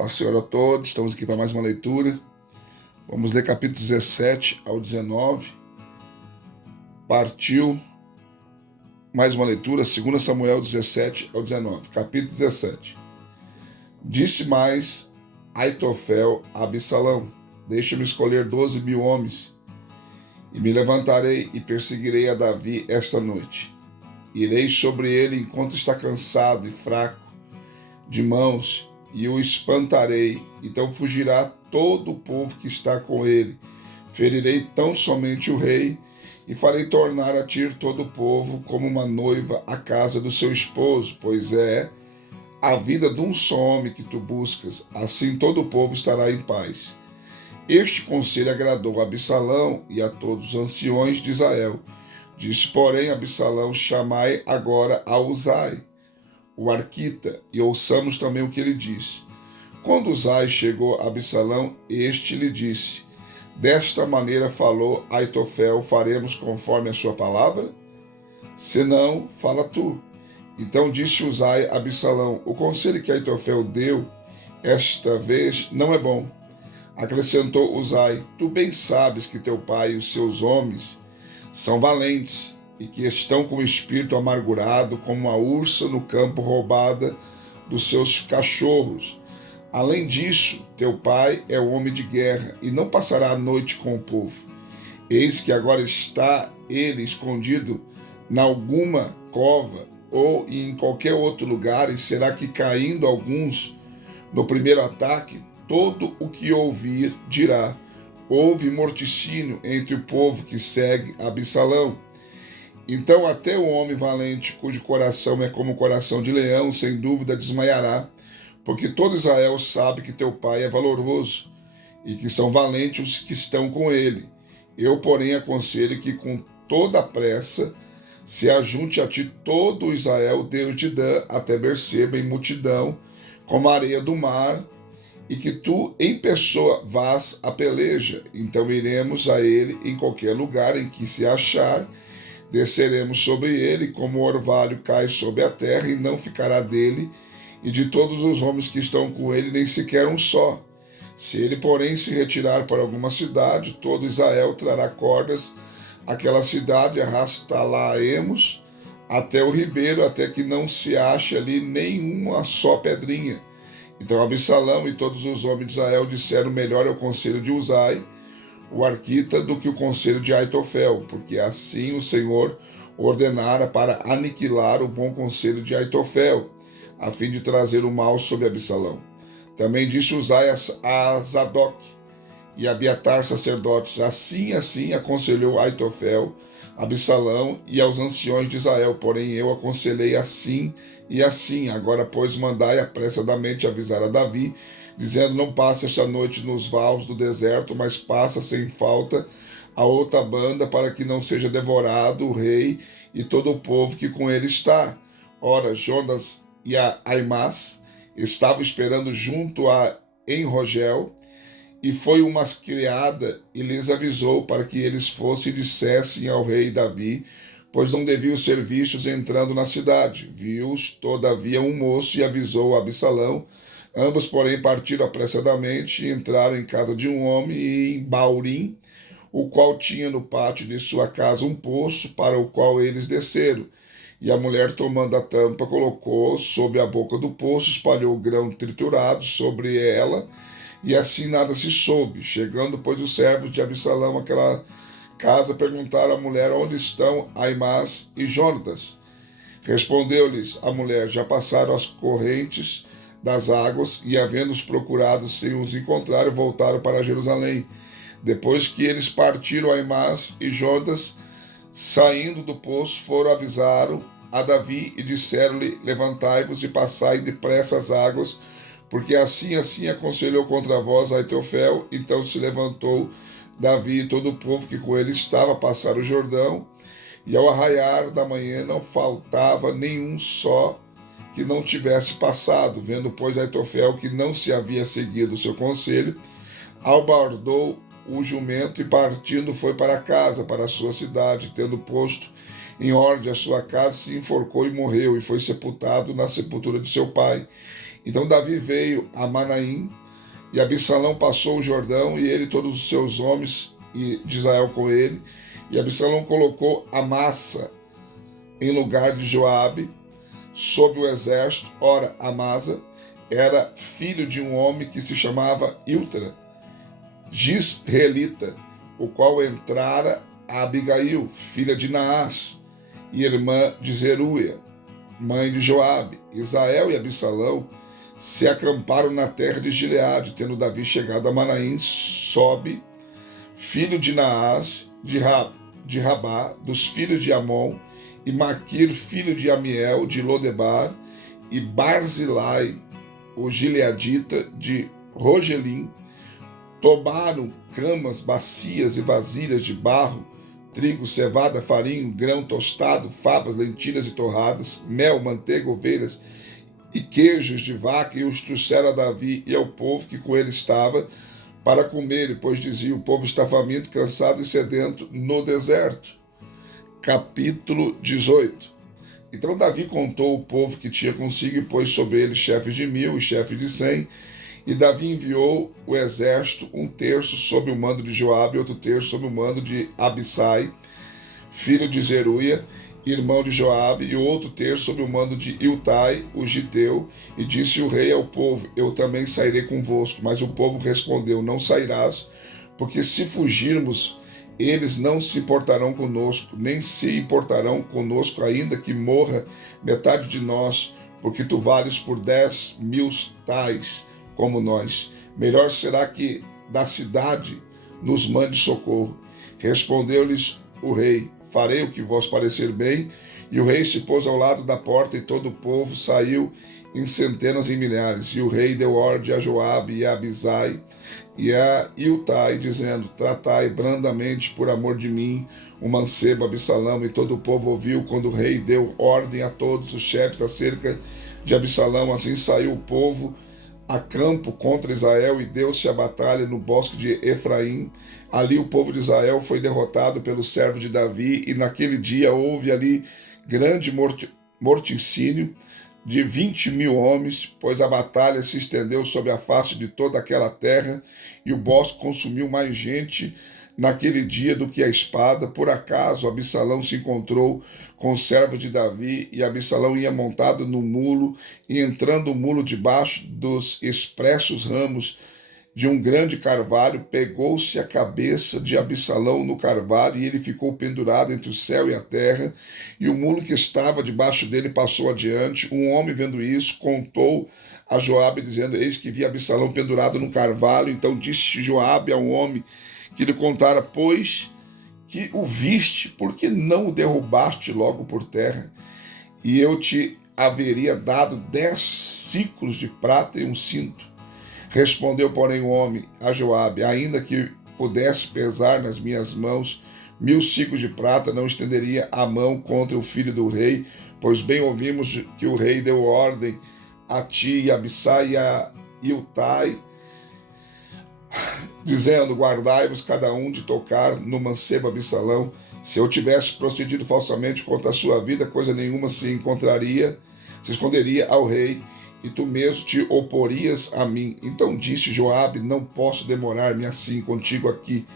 Paz Senhor a todos, estamos aqui para mais uma leitura. Vamos ler capítulo 17 ao 19. Partiu mais uma leitura, 2 Samuel 17 ao 19. Capítulo 17. Disse mais Aitofel a Absalão: deixa-me escolher 12.000 homens, e me levantarei e perseguirei a Davi esta noite. Irei sobre ele enquanto está cansado e fraco de mãos, e o espantarei, então fugirá todo o povo que está com ele. Ferirei tão somente o rei, e farei tornar a Tir todo o povo como uma noiva à casa do seu esposo, pois é a vida de um só homem que tu buscas, assim todo o povo estará em paz. Este conselho agradou a Absalão e a todos os anciões de Israel. Disse, porém, Absalão: chamai agora a Uzai, o arquita, e ouçamos também o que ele disse. Quando Uzai chegou a Absalão, este lhe disse: desta maneira falou Aitofel, faremos conforme a sua palavra? Se não, fala tu. Então disse Uzai a Absalão: o conselho que Aitofel deu esta vez não é bom. Acrescentou Uzai: tu bem sabes que teu pai e os seus homens são valentes, e que estão com o espírito amargurado como uma ursa no campo roubada dos seus cachorros. Além disso, teu pai é um homem de guerra, e não passará a noite com o povo. Eis que agora está ele escondido em alguma cova ou em qualquer outro lugar, e será que, caindo alguns no primeiro ataque, todo o que ouvir dirá: houve morticínio entre o povo que segue Absalão. Então até o homem valente, cujo coração é como o coração de leão, sem dúvida desmaiará, porque todo Israel sabe que teu pai é valoroso, e que são valentes os que estão com ele. Eu, porém, aconselho que com toda a pressa se ajunte a ti todo o Israel, Deus de Dan, até Berseba, em multidão, como a areia do mar, e que tu em pessoa vás a peleja. Então iremos a ele em qualquer lugar em que se achar, desceremos sobre ele, como o orvalho cai sobre a terra, e não ficará dele e de todos os homens que estão com ele nem sequer um só. Se ele, porém, se retirar para alguma cidade, todo Israel trará cordas àquela cidade, e arrastá-la-emos até o ribeiro, até que não se ache ali nenhuma só pedrinha. Então Absalão e todos os homens de Israel disseram: melhor é o conselho de Uzai, o arquita, do que o conselho de Aitofel, porque assim o Senhor ordenara para aniquilar o bom conselho de Aitofel, a fim de trazer o mal sobre Absalão. Também disse Uzai a Zadok e Abiatar, sacerdotes: assim aconselhou Aitofel, Absalão e aos anciões de Israel, porém eu aconselhei assim e assim. Agora, pois, mandai apressadamente avisar a Davi, dizendo: não passe esta noite nos vales do deserto, mas passa sem falta a outra banda, para que não seja devorado o rei e todo o povo que com ele está. Ora, Jonas e a Aimás estavam esperando junto a Enrogel, e foi uma criada e lhes avisou para que eles fossem e dissessem ao rei Davi, pois não deviam ser vistos entrando na cidade. Viu-os, todavia, um moço e avisou a Absalão. Ambos, porém, partiram apressadamente e entraram em casa de um homem e em Baurim, o qual tinha no pátio de sua casa um poço, para o qual eles desceram. E a mulher, tomando a tampa, colocou sobre a boca do poço, espalhou o grão triturado sobre ela, e assim nada se soube. Chegando, pois, os servos de Absalão àquela casa, perguntaram à mulher: onde estão Aimás e Jonatas? Respondeu-lhes a mulher: já passaram as correntes das águas, e havendo-os procurado sem os encontrar, voltaram para Jerusalém. Depois que eles partiram, Aimás e Jonatas, saindo do poço, foram avisar a Davi e disseram-lhe: levantai-vos e passai depressa as águas, porque assim aconselhou contra vós Aitofel. Então se levantou Davi e todo o povo que com ele estava a passar o Jordão, e ao arraiar da manhã não faltava nenhum só que não tivesse passado. Vendo, pois, Aitofel que não se havia seguido o seu conselho, albardou o jumento e, partindo, foi para casa, para a sua cidade. Tendo posto em ordem a sua casa, se enforcou e morreu, e foi sepultado na sepultura de seu pai. Então Davi veio a Manaim, e Absalão passou o Jordão, e ele e todos os seus homens de Israel com ele. E Absalão colocou Amasa em lugar de Joabe, sob o exército. Ora, Amasa era filho de um homem que se chamava Iltra, Gisraelita, o qual entrara a Abigail, filha de Naás, e irmã de Zeruia, mãe de Joabe. Israel e Absalão se acamparam na terra de Gileade, tendo Davi chegado a Manaim, Sobe, filho de Naás, de Rabá, dos filhos de Amon, e Maquir, filho de Amiel, de Lodebar, e Barzilai, o gileadita, de Rogelim. Tomaram camas, bacias e vasilhas de barro, trigo, cevada, farinha, grão tostado, favas, lentilhas e torradas, mel, manteiga, ovelhas e queijos de vaca, e os trouxeram a Davi e ao povo que com ele estava, para comer, pois dizia: o povo está faminto, cansado e sedento no deserto. Capítulo 18. Então Davi contou o povo que tinha consigo, e pôs sobre ele chefes de 1000 e chefes de 100. E Davi enviou o exército, um terço sob o mando de Joabe, outro terço sob o mando de Abissai, filho de Zeruia, irmão de Joabe, e outro terço sob o mando de Iltai, o giteu. E disse o rei ao povo: eu também sairei convosco. Mas o povo respondeu: não sairás, porque se fugirmos, eles não se importarão conosco, nem se importarão conosco, ainda que morra metade de nós, porque tu vales por 10.000 tais como nós. Melhor será que da cidade nos mande socorro. Respondeu-lhes o rei: farei o que vos parecer bem. E o rei se pôs ao lado da porta, e todo o povo saiu em centenas e milhares. E o rei deu ordem a Joabe e a Abisai e a Iltai, dizendo: tratai brandamente por amor de mim o mancebo Absalão. E todo o povo ouviu quando o rei deu ordem a todos os chefes acerca de Absalão. Assim saiu o povo a campo contra Israel, e deu-se a batalha no bosque de Efraim. Ali o povo de Israel foi derrotado pelo servo de Davi, e naquele dia houve ali grande morticínio de 20.000 homens, pois a batalha se estendeu sobre a face de toda aquela terra, e o bosque consumiu mais gente naquele dia do que a espada. Por acaso Absalão se encontrou com o servo de Davi, e Absalão ia montado no mulo, e entrando o mulo debaixo dos expressos ramos de um grande carvalho, pegou-se a cabeça de Absalão no carvalho, e ele ficou pendurado entre o céu e a terra, e o mulo que estava debaixo dele passou adiante. Um homem, vendo isso, contou a Joabe, dizendo: eis que vi Absalão pendurado no carvalho. Então disse Joabe ao homem que lhe contara: pois que o viste, por que não o derrubaste logo por terra? E eu te haveria dado 10 ciclos de prata e um cinto. Respondeu, porém, o homem a Joabe: ainda que pudesse pesar nas minhas mãos 1000 ciclos de prata, não estenderia a mão contra o filho do rei, pois bem ouvimos que o rei deu ordem a ti e a Abissai e a Iltai, dizendo: guardai-vos cada um de tocar no mancebo Absalão. Se eu tivesse procedido falsamente contra a sua vida, coisa nenhuma se esconderia ao rei, e tu mesmo te oporias a mim. Então disse Joabe: não posso demorar-me assim contigo aqui.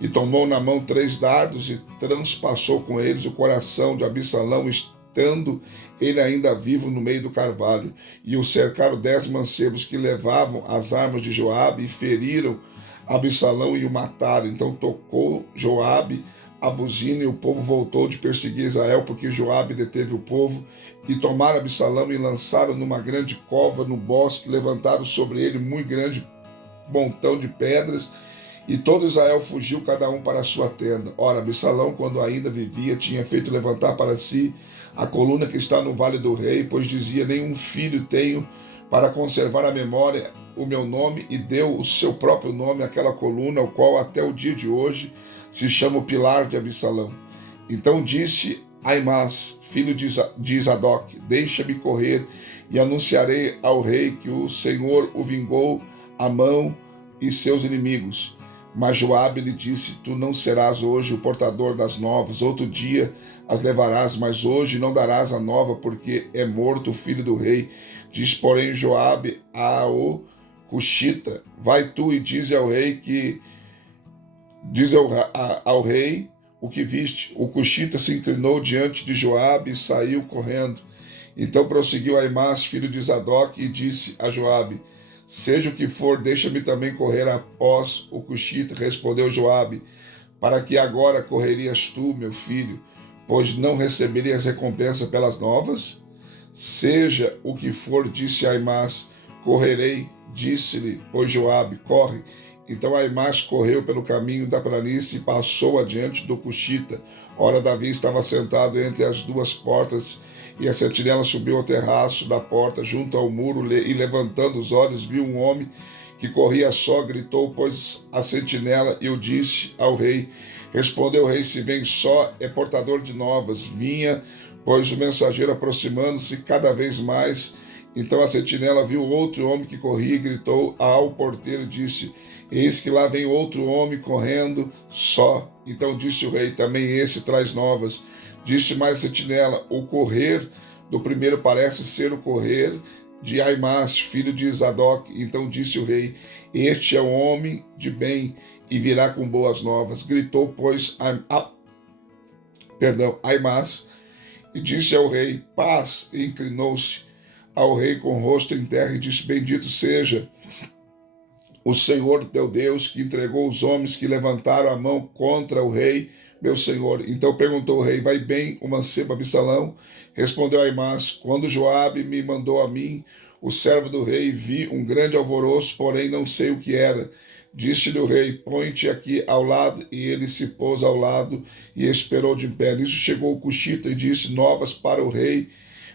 E tomou na mão 3 dardos e transpassou com eles o coração de Absalão, estando ele ainda vivo no meio do carvalho. E o cercaram 10 mancebos que levavam as armas de Joabe, e feriram Absalão e o mataram. Então tocou Joabe a buzina, e o povo voltou de perseguir Israel, porque Joabe deteve o povo. E tomaram Absalão e lançaram numa grande cova no bosque, levantaram sobre ele muito grande montão de pedras, e todo Israel fugiu, cada um para a sua tenda. Ora, Absalão, quando ainda vivia, tinha feito levantar para si a coluna que está no vale do rei, pois dizia: nenhum filho tenho para conservar a memória o meu nome, e deu o seu próprio nome àquela coluna, o qual até o dia de hoje se chama o pilar de Absalão. Então disse Aimás, filho de Zadok: deixa-me correr, e anunciarei ao rei que o Senhor o vingou a mão e seus inimigos. Mas Joabe lhe disse: Tu não serás hoje o portador das novas, outro dia as levarás, mas hoje não darás a nova, porque é morto o filho do rei. Diz, porém, Joabe ao Cuxita: Vai tu e diz ao rei o que viste. O Cuxita se inclinou diante de Joabe e saiu correndo. Então prosseguiu Aimás, filho de Zadok, e disse a Joabe: Seja o que for, deixa-me também correr após o Cuxita. Respondeu Joabe: Para que agora correrias tu, meu filho, pois não receberias recompensa pelas novas? Seja o que for, disse Aimás, correrei. Disse-lhe, pois Joabe: Corre. Então Aimás correu pelo caminho da planície e passou adiante do Cuxita. Ora, Davi estava sentado entre as duas portas, e a sentinela subiu ao terraço da porta, junto ao muro, e levantando os olhos, viu um homem que corria só. Gritou, pois, a sentinela, e o disse ao rei. Respondeu o rei: Se vem só, é portador de novas. Vinha, pois, o mensageiro aproximando-se cada vez mais. Então a sentinela viu outro homem que corria e gritou ao porteiro e disse: Eis que lá vem outro homem correndo só. Então disse o rei: Também esse traz novas. Disse mais a sentinela: O correr do primeiro parece ser o correr de Aimás, filho de Zadok. Então disse o rei: Este é um homem de bem e virá com boas novas. Gritou, pois, Aimás, e disse ao rei: Paz. E inclinou-se ao rei com o rosto em terra e disse: Bendito seja o Senhor teu Deus, que entregou os homens que levantaram a mão contra o rei, meu senhor. Então perguntou o rei: Vai bem o mancebo Absalão? Respondeu Aimás: Quando Joabe me mandou a mim, o servo do rei, vi um grande alvoroço, porém não sei o que era. Disse-lhe o rei: Põe-te aqui ao lado. E ele se pôs ao lado e esperou de pé. Nisso chegou o Cuxita e disse: Novas para o rei,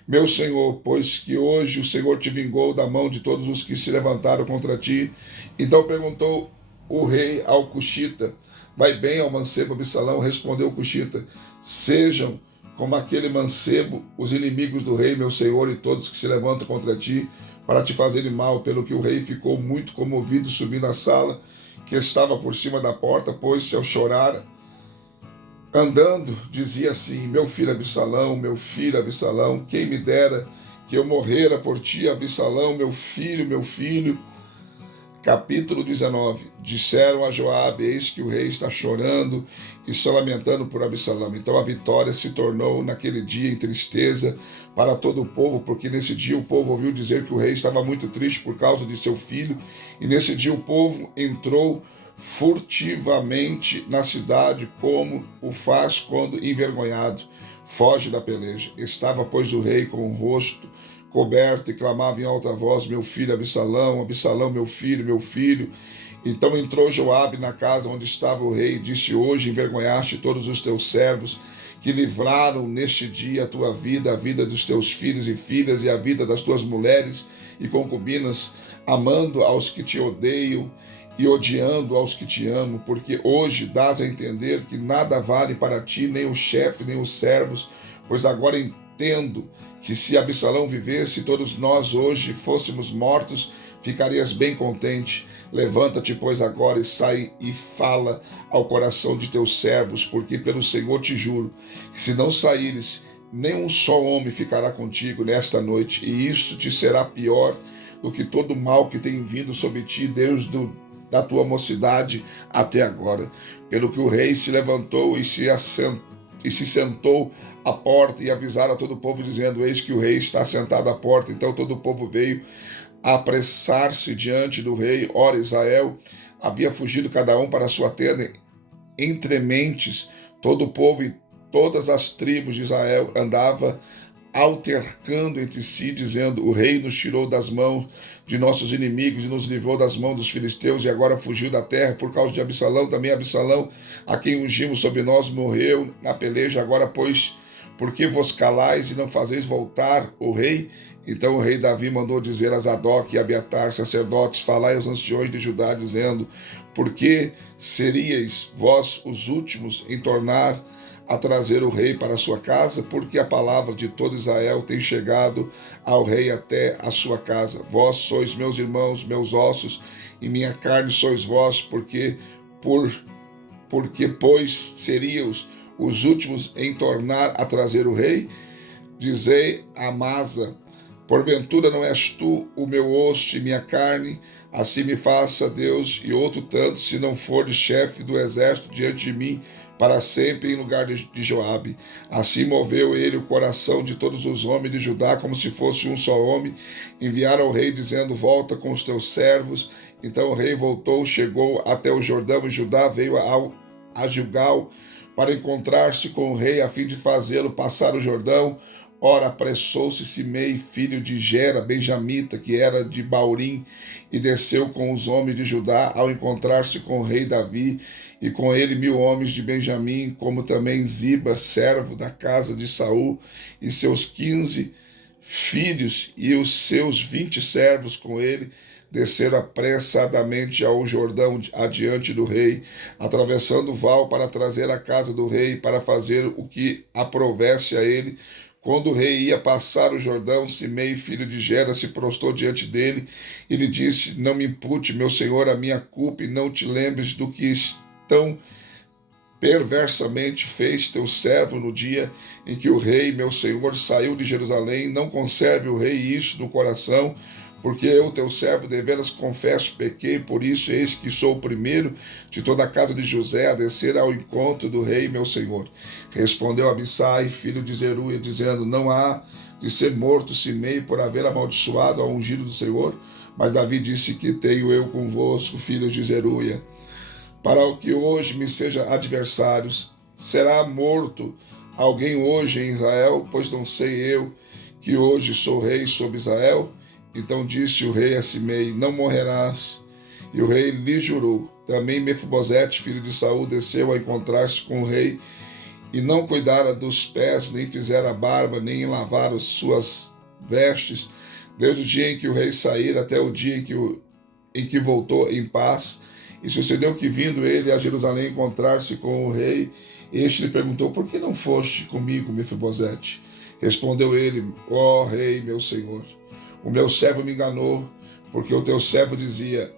meu senhor, pois que hoje o Senhor te vingou da mão de todos os que se levantaram contra ti. Então perguntou o rei ao Cuxita: Vai bem ao mancebo Absalão? Respondeu o Cuxita: Sejam como aquele mancebo os inimigos do rei, meu senhor, e todos que se levantam contra ti para te fazerem mal. Pelo que o rei ficou muito comovido, subindo à sala que estava por cima da porta, pôs-se ao chorar. Andando, dizia assim: Meu filho Absalão, quem me dera que eu morrera por ti, Absalão, meu filho, meu filho. Capítulo 19. Disseram a Joabe: Eis que o rei está chorando e se lamentando por Absalão. Então a vitória se tornou naquele dia em tristeza para todo o povo, porque nesse dia o povo ouviu dizer que o rei estava muito triste por causa de seu filho, e nesse dia o povo entrou furtivamente na cidade, como o faz quando envergonhado foge da peleja. Estava, pois, o rei com o rosto coberto e clamava em alta voz: Meu filho Absalão, Absalão, meu filho, meu filho. Então entrou Joabe na casa onde estava o rei e disse: Hoje envergonhaste todos os teus servos, que livraram neste dia a tua vida, a vida dos teus filhos e filhas, e a vida das tuas mulheres e concubinas, amando aos que te odeiam e odiando aos que te amam, porque hoje dás a entender que nada vale para ti, nem o chefe, nem os servos, pois agora entendo que se Absalão vivesse e todos nós hoje fôssemos mortos, ficarias bem contente. Levanta-te, pois, agora e sai e fala ao coração de teus servos, porque pelo Senhor te juro, que se não saíres, nem um só homem ficará contigo nesta noite, e isso te será pior do que todo o mal que tem vindo sobre ti, Deus da tua mocidade até agora. Pelo que o rei se levantou e se sentou à porta e avisaram a todo o povo, dizendo: Eis que o rei está sentado à porta. Então todo o povo veio apressar-se diante do rei. Ora, Israel havia fugido cada um para a sua tenda entre mentes. Todo o povo e todas as tribos de Israel andava altercando entre si, dizendo: O rei nos tirou das mãos de nossos inimigos e nos livrou das mãos dos filisteus, e agora fugiu da terra por causa de Absalão. Também Absalão, a quem ungimos sobre nós, morreu na peleja. Agora, pois, por que vos calais e não fazeis voltar o rei? Então o rei Davi mandou dizer a Zadok e Abiatar, sacerdotes: Falai aos anciões de Judá, dizendo: Por que seríeis vós os últimos em tornar a trazer o rei para a sua casa? Porque a palavra de todo Israel tem chegado ao rei até a sua casa. Vós sois meus irmãos, meus ossos, e minha carne sois vós, porque porque, pois, seriam os últimos em tornar a trazer o rei? Dizei a Amasa: porventura não és tu o meu osso e minha carne? Assim me faça Deus e outro tanto, se não for de chefe do exército diante de mim, para sempre em lugar de Joabe. Assim moveu ele o coração de todos os homens de Judá, como se fosse um só homem. Enviaram ao rei, dizendo: volta com os teus servos. Então o rei voltou, chegou até o Jordão, e Judá veio a Gilgal para encontrar-se com o rei, a fim de fazê-lo passar o Jordão. Ora, apressou-se Simei, filho de Gera, benjamita, que era de Baurim, e desceu com os homens de Judá ao encontrar-se com o rei Davi, e com ele 1000 homens de Benjamim, como também Ziba, servo da casa de Saul, e seus 15 filhos, e os seus 20 servos com ele, desceram apressadamente ao Jordão adiante do rei, atravessando o val para trazer a casa do rei, para fazer o que aprovesse a ele. Quando o rei ia passar o Jordão, Simei, filho de Gera, se prostrou diante dele e lhe disse: não me impute, meu senhor, a minha culpa, e não te lembres do que tão perversamente fez teu servo no dia em que o rei, meu senhor, saiu de Jerusalém. Não conserve o rei isso no coração, porque eu, teu servo, deveras confesso, pequei, por isso eis que sou o primeiro de toda a casa de José a descer ao encontro do rei, meu senhor. Respondeu Abissai, filho de Zeruia, dizendo: não há de ser morto Simei por haver amaldiçoado ao ungido do Senhor. Mas Davi disse: que tenho eu convosco, filhos de Zeruia, para o que hoje me seja adversários? Será morto alguém hoje em Israel? Pois não sei eu que hoje sou rei sobre Israel? Então disse o rei a Simei: não morrerás. E o rei lhe jurou. Também Mefibosete, filho de Saul, desceu a encontrar-se com o rei, e não cuidara dos pés, nem fizera a barba, nem lavara as suas vestes, desde o dia em que o rei saíra até o dia em que voltou em paz. E sucedeu que, vindo ele a Jerusalém encontrar-se com o rei, este lhe perguntou: por que não foste comigo, Mefibosete? Respondeu ele: ó rei, meu senhor, o meu servo me enganou, porque o teu servo dizia: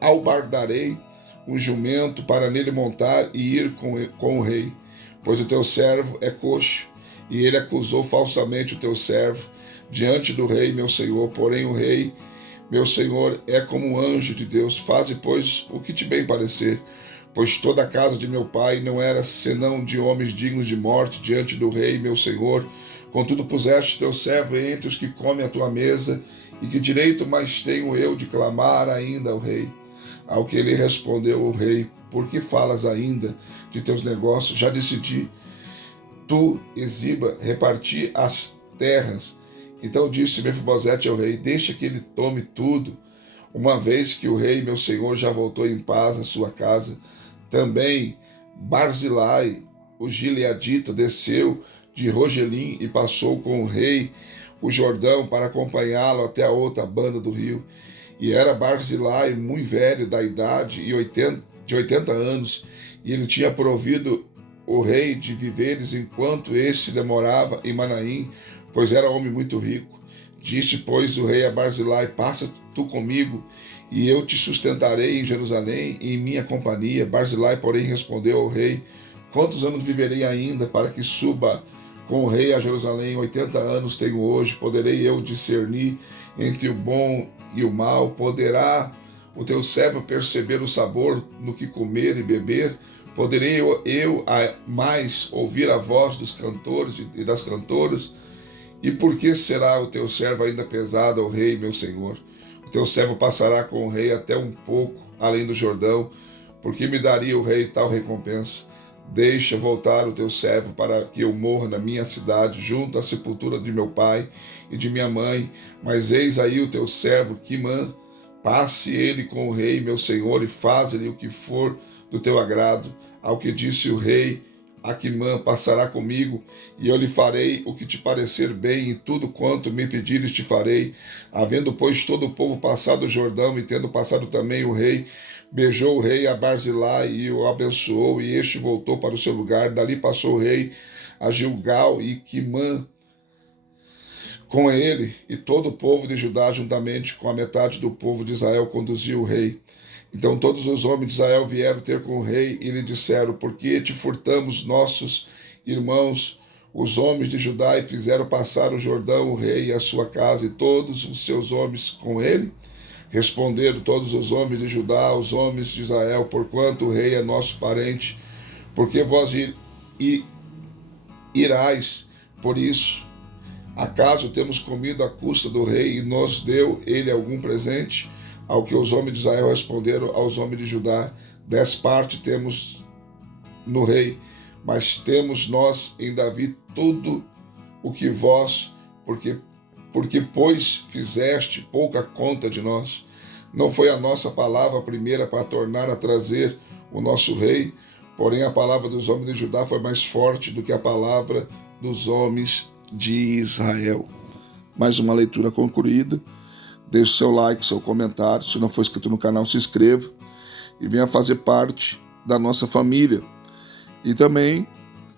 albardarei um jumento para nele montar e ir com o rei, pois o teu servo é coxo. E ele acusou falsamente o teu servo diante do rei, meu senhor. Porém o rei, meu senhor, é como um anjo de Deus. Faze, pois, o que te bem parecer, pois toda a casa de meu pai não era senão de homens dignos de morte diante do rei, meu senhor. Contudo puseste teu servo entre os que comem a tua mesa, e que direito mais tenho eu de clamar ainda ao rei? Ao que ele respondeu o rei: por que falas ainda de teus negócios? Já decidi. Tu e Ziba reparti as terras. Então disse Mefibosete ao rei: deixa que ele tome tudo, uma vez que o rei, meu senhor, já voltou em paz à sua casa. Também Barzilai, o gileadita, desceu de Rogelim e passou com o rei o Jordão para acompanhá-lo até a outra banda do rio. E era Barzilai muito velho da idade, de 80 anos, e ele tinha provido o rei de víveres enquanto este demorava em Manaim, pois era homem muito rico. Disse, pois, o rei a Barzilai: passa tu comigo, e eu te sustentarei em Jerusalém e em minha companhia. Barzilai, porém, respondeu ao rei: quantos anos viverei ainda para que suba com o rei a Jerusalém? 80 anos tenho hoje. Poderei eu discernir entre o bom e o mal? Poderá o teu servo perceber o sabor no que comer e beber? Poderei eu mais ouvir a voz dos cantores e das cantoras? E por que será o teu servo ainda pesado ao rei, meu senhor? O teu servo passará com o rei até um pouco além do Jordão, porque me daria o rei tal recompensa. Deixa voltar o teu servo para que eu morra na minha cidade, junto à sepultura de meu pai e de minha mãe. Mas eis aí o teu servo Quimã, passe ele com o rei, meu senhor, e faze-lhe o que for do teu agrado. Ao que disse o rei a Quimã: passará comigo, e eu lhe farei o que te parecer bem, e tudo quanto me pedires te farei. Havendo, pois, todo o povo passado o Jordão, e tendo passado também o rei, beijou o rei a Barzilai e o abençoou, e este voltou para o seu lugar. Dali passou o rei a Gilgal, e Quimã Com ele e todo o povo de Judá, juntamente com a metade do povo de Israel, conduziu o rei. Então todos os homens de Israel vieram ter com o rei e lhe disseram: Por que te furtamos nossos irmãos, os homens de Judá, e fizeram passar o Jordão, o rei e a sua casa, e todos os seus homens com ele? Responderam todos os homens de Judá, os homens de Israel: Porquanto o rei é nosso parente, porque vós irais por isso? Acaso temos comido à custa do rei e nos deu ele algum presente? Ao que os homens de Israel responderam aos homens de Judá: 10 partes temos no rei, mas temos nós em Davi tudo o que vós, porque pois fizeste pouca conta de nós. Não foi a nossa palavra primeira para tornar a trazer o nosso rei? Porém a palavra dos homens de Judá foi mais forte do que a palavra dos homens de Israel. Mais uma leitura concluída. Deixe seu like, seu comentário. Se não for inscrito no canal, se inscreva e venha fazer parte da nossa família. E também,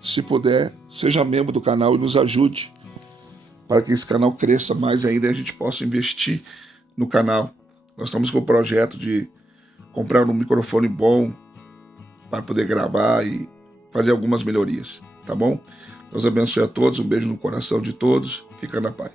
se puder, seja membro do canal e nos ajude para que esse canal cresça mais ainda e a gente possa investir no canal. Nós estamos com o projeto de comprar um microfone bom para poder gravar e fazer algumas melhorias, tá bom? Deus abençoe a todos, um beijo no coração de todos, fica na paz.